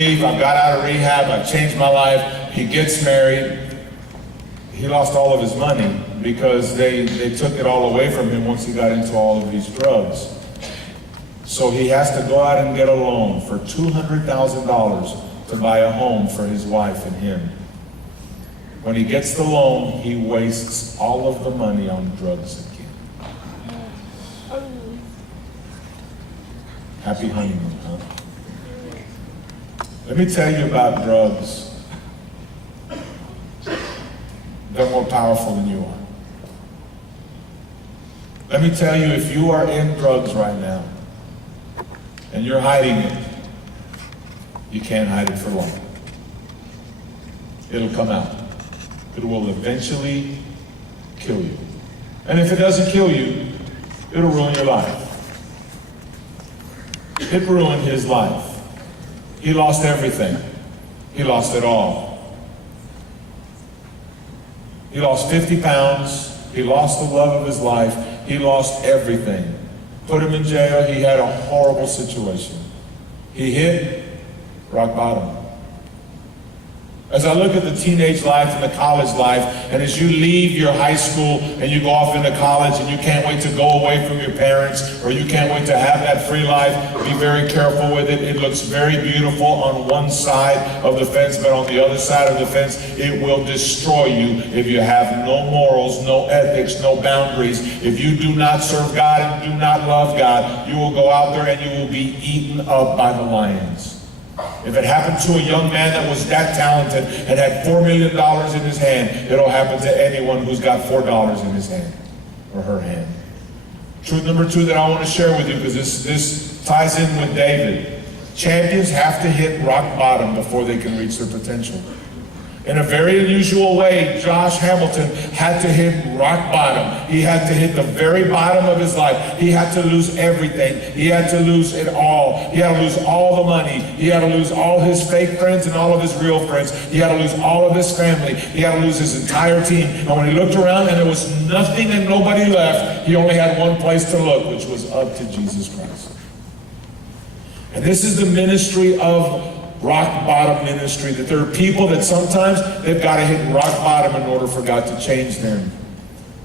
I got out of rehab, I changed my life. He gets married. He lost all of his money because they took it all away from him once he got into all of these drugs. So he has to go out and get a loan for $200,000 to buy a home for his wife and him. When he gets the loan, he wastes all of the money on drugs again. Happy honeymoon, huh? Let me tell you about drugs. They're more powerful than you are. Let me tell you, if you are in drugs right now and you're hiding it, you can't hide it for long. It'll come out. It will eventually kill you. And if it doesn't kill you, it'll ruin your life. It ruined his life. He lost everything. He lost it all. He lost 50 pounds. He lost the love of his life. He lost everything. Put him in jail. He had a horrible situation. He hit rock bottom. As I look at the teenage life and the college life, and as you leave your high school and you go off into college and you can't wait to go away from your parents, or you can't wait to have that free life, be very careful with it. It looks very beautiful on one side of the fence, but on the other side of the fence, it will destroy you if you have no morals, no ethics, no boundaries. If you do not serve God and do not love God, you will go out there and you will be eaten up by the lions. If it happened to a young man that was that talented and had $4 million in his hand, it'll happen to anyone who's got $4 in his hand or her hand. Truth number 2 that I want to share with you, because this ties in with David. Champions have to hit rock bottom before they can reach their potential. In a very unusual way, Josh Hamilton had to hit rock bottom. He had to hit the very bottom of his life. He had to lose everything. He had to lose it all. He had to lose all the money. He had to lose all his fake friends and all of his real friends. He had to lose all of his family. He had to lose his entire team. And when he looked around and there was nothing and nobody left, he only had one place to look, which was up to Jesus Christ. And this is the ministry of rock bottom ministry, that there are people that sometimes they've got to hit rock bottom in order for God to change them.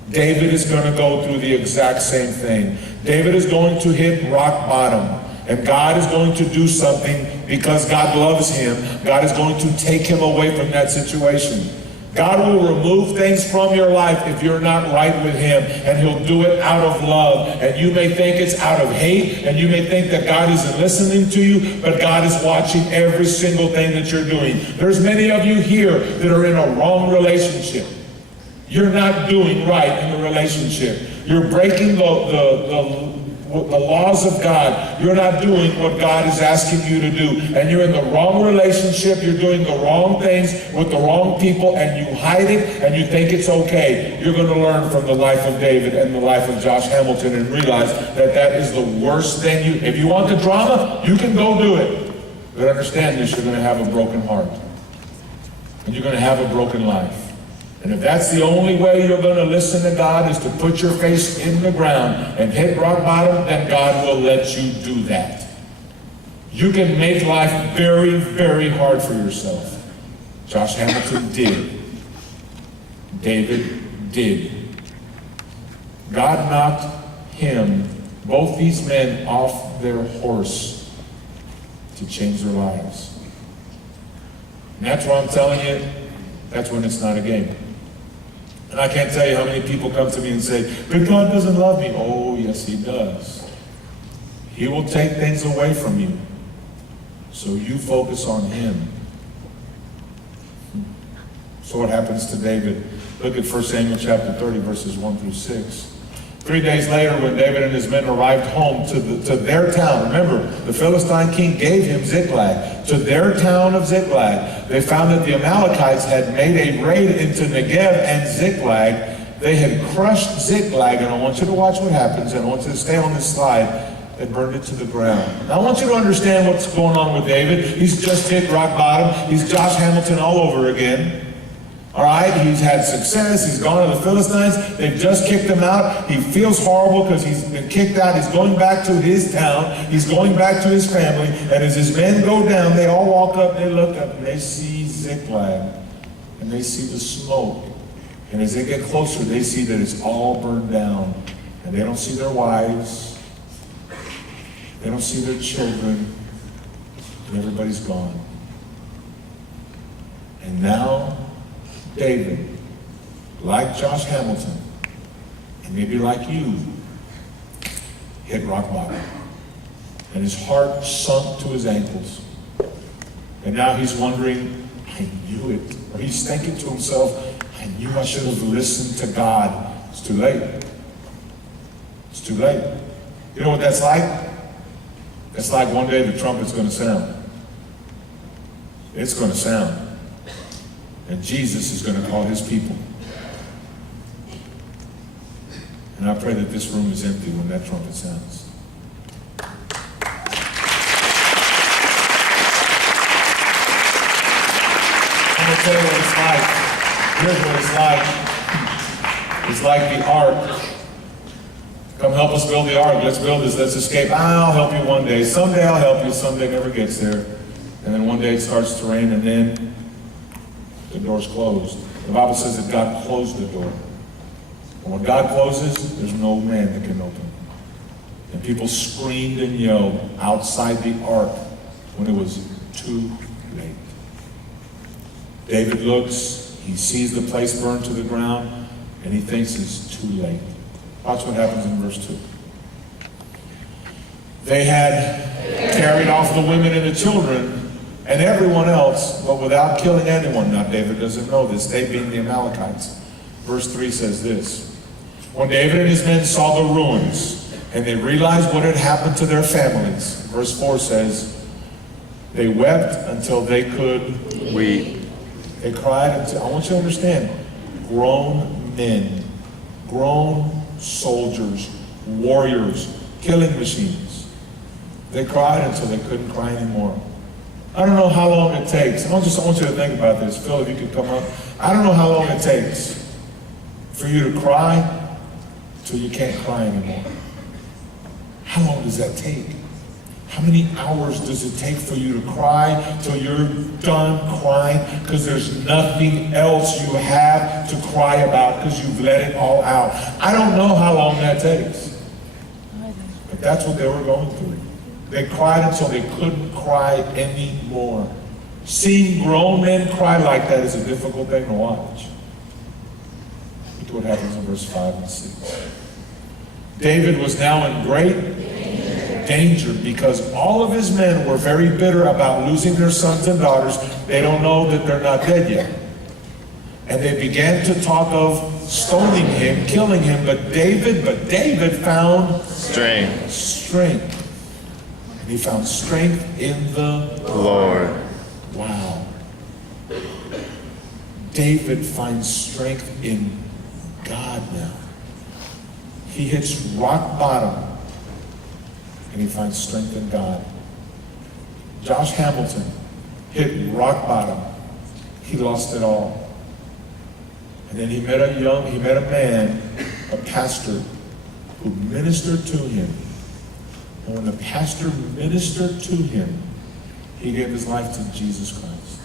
David is going to go through the exact same thing. David is going to hit rock bottom, and God is going to do something because God loves him. God is going to take him away from that situation. God will remove things from your life if you're not right with him, and he'll do it out of love. And you may think it's out of hate, and you may think that God isn't listening to you, but God is watching every single thing that you're doing. There's many of you here that are in a wrong relationship. You're not doing right in the relationship. You're breaking the laws of God. You're not doing what God is asking you to do. And you're in the wrong relationship. You're doing the wrong things with the wrong people, and you hide it and you think it's okay. You're going to learn from the life of David and the life of Josh Hamilton and realize that that is the worst thing. If you want the drama, you can go do it. But understand this, you're going to have a broken heart. And you're going to have a broken life. And if that's the only way you're going to listen to God, is to put your face in the ground and hit rock bottom, then God will let you do that. You can make life very, very hard for yourself. Josh Hamilton did. David did. God knocked him, both these men, off their horse to change their lives. And that's why I'm telling you, that's when it's not a game. And I can't tell you how many people come to me and say, but God doesn't love me. Oh, yes, he does. He will take things away from you, so you focus on him. So what happens to David? Look at 1 Samuel chapter 30, verses 1 through 6. 3 days later, when David and his men arrived home to their town, remember, the Philistine king gave him Ziklag, to their town of Ziklag, they found that the Amalekites had made a raid into Negev and Ziklag. They had crushed Ziklag, and I want you to watch what happens, and I want you to stay on this slide. They burned it to the ground. Now I want you to understand what's going on with David. He's just hit rock bottom. He's Josh Hamilton all over again. All right, he's had success. He's gone to the Philistines. They've just kicked him out. He feels horrible because he's been kicked out. He's going back to his town. He's going back to his family. And as his men go down, they all walk up, they look up, and they see Ziklag. And they see the smoke. And as they get closer, they see that it's all burned down. And they don't see their wives. They don't see their children. And everybody's gone. And now, David, like Josh Hamilton, and maybe like you, hit rock bottom. And his heart sunk to his ankles. And now he's wondering, I knew it. Or he's thinking to himself, I knew I should have listened to God. It's too late. It's too late. You know what that's like? It's like one day the trumpet's going to sound. It's going to sound. And Jesus is going to call his people. And I pray that this room is empty when that trumpet sounds. I'm going to tell you what it's like. Here's what it's like. It's like the ark. Come help us build the ark. Let's build this. Let's escape. I'll help you one day. Someday I'll help you. Someday never gets there. And then one day it starts to rain, and then the door's closed. The Bible says that God closed the door. And when God closes, there's no man that can open. And people screamed and yelled outside the ark when it was too late. David looks, he sees the place burned to the ground, and he thinks it's too late. Watch what happens in verse 2. They had carried off the women and the children and everyone else, but without killing anyone. Now, David doesn't know this, they being the Amalekites. Verse 3 says this. When David and his men saw the ruins, and they realized what had happened to their families, verse 4 says, they wept until they could weep. They cried until, I want you to understand, grown men, grown soldiers, warriors, killing machines. They cried until they couldn't cry anymore. I don't know how long it takes. I want you to think about this. Phil, if you could come up. I don't know how long it takes for you to cry till you can't cry anymore. How long does that take? How many hours does it take for you to cry till you're done crying because there's nothing else you have to cry about because you've let it all out? I don't know how long that takes. But that's what they were going through. They cried until they couldn't cry anymore. Seeing grown men cry like that is a difficult thing to watch. Look at what happens in verse 5 and 6. David was now in great danger because all of his men were very bitter about losing their sons and daughters. They don't know that they're not dead yet. And they began to talk of stoning him, killing him. But David found strength. He found strength in the Lord. Wow. David finds strength in God now. He hits rock bottom and he finds strength in God. Josh Hamilton hit rock bottom. He lost it all. And then he met a man, a pastor, who ministered to him. And when the pastor ministered to him, he gave his life to Jesus Christ.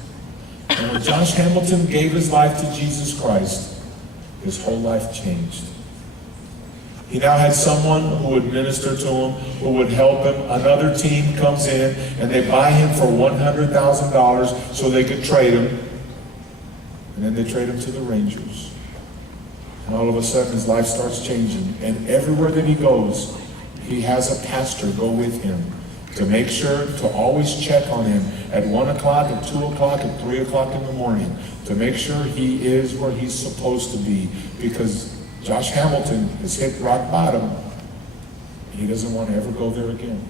And when Josh Hamilton gave his life to Jesus Christ, his whole life changed. He now had someone who would minister to him, who would help him. Another team comes in and they buy him for $100,000 so they could trade him. And then they trade him to the Rangers. And all of a sudden his life starts changing. And everywhere that he goes, he has a pastor go with him to make sure to always check on him at 1 o'clock, at 2 o'clock, at 3 o'clock in the morning, to make sure he is where he's supposed to be. Because Josh Hamilton has hit rock bottom, and he doesn't want to ever go there again.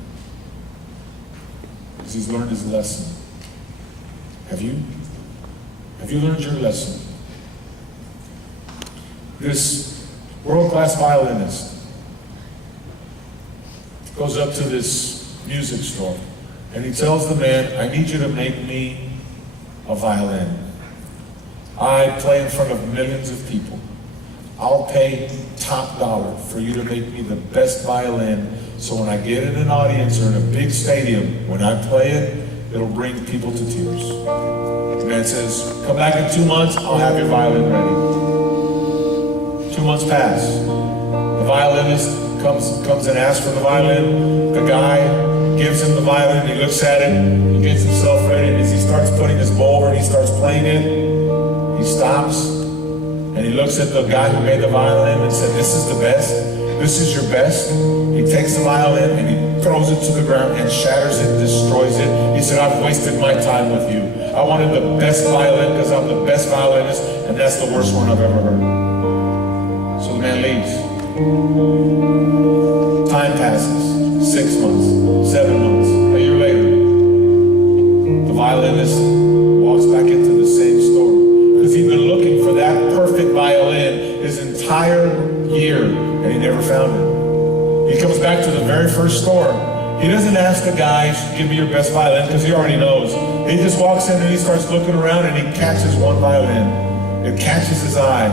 Because he's learned his lesson. Have you? Have you learned your lesson? This world-class violinist goes up to this music store, and he tells the man, I need you to make me a violin. I play in front of millions of people. I'll pay top dollar for you to make me the best violin, so when I get in an audience or in a big stadium, when I play it, it'll bring people to tears. The man says, come back in 2 months, I'll have your violin ready. 2 months pass. The violinist comes and asks for the violin. The guy gives him the violin, he looks at it, he gets himself ready, and as he starts putting his bow over and he starts playing it, he stops, and he looks at the guy who made the violin and said, this is the best, this is your best. He takes the violin and he throws it to the ground and shatters it, destroys it. He said, I've wasted my time with you. I wanted the best violin because I'm the best violinist, and that's the worst one I've ever heard. So the man leaves. Time passes, 6 months, 7 months, a year later. The violinist walks back into the same store because he'd been looking for that perfect violin his entire year and he never found it. He comes back to the very first store. He doesn't ask the guy, give me your best violin, because he already knows. He just walks in and he starts looking around and he catches one violin. It catches his eye.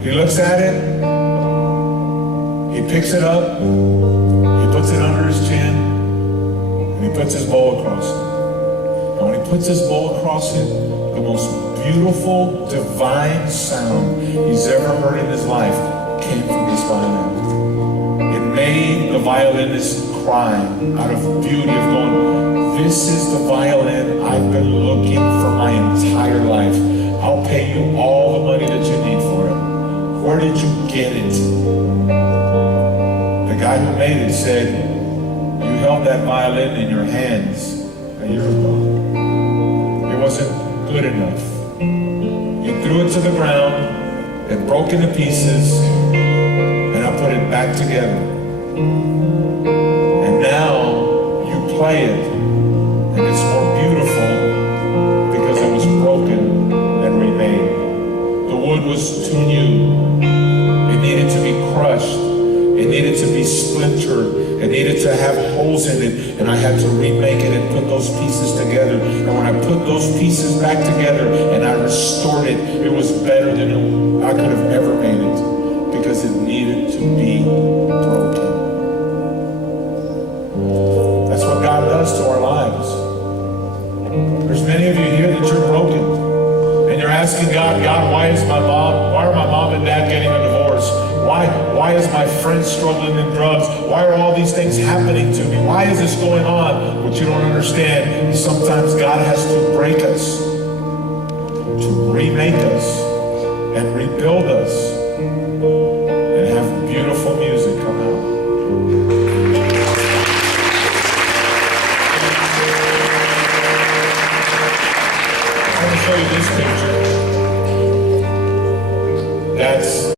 He looks at it, he picks it up, he puts it under his chin, and he puts his bow across it. And when he puts his bow across it, the most beautiful, divine sound he's ever heard in his life came from this violin. It made the violinist cry out of beauty of going, this is the violin I've been looking for my entire life. I'll pay you all the money that you need for it. Where did you get it? The guy who made it said, you held that violin in your hands a year ago. It wasn't good enough. You threw it to the ground, it broke into pieces, and I put it back together. And now you play it, and it's more beautiful because it was broken and remade. The wood was too new. It needed to be crushed. It needed to be splintered. It needed to have holes in it, and I had to remake it and put those pieces together. And when I put those pieces back together and I restored it, it was better than I could have ever made it because it needed to be broken. That's what God does to our lives. There's many of you here that you're broken, and you're asking God, why are my mom and dad getting a divorce? Why is my friend struggling in drugs? Why are all these things happening to me? Why is this going on? What you don't understand is sometimes God has to break us, to remake us, and rebuild us, and have beautiful music come out. I want to show you this picture. That's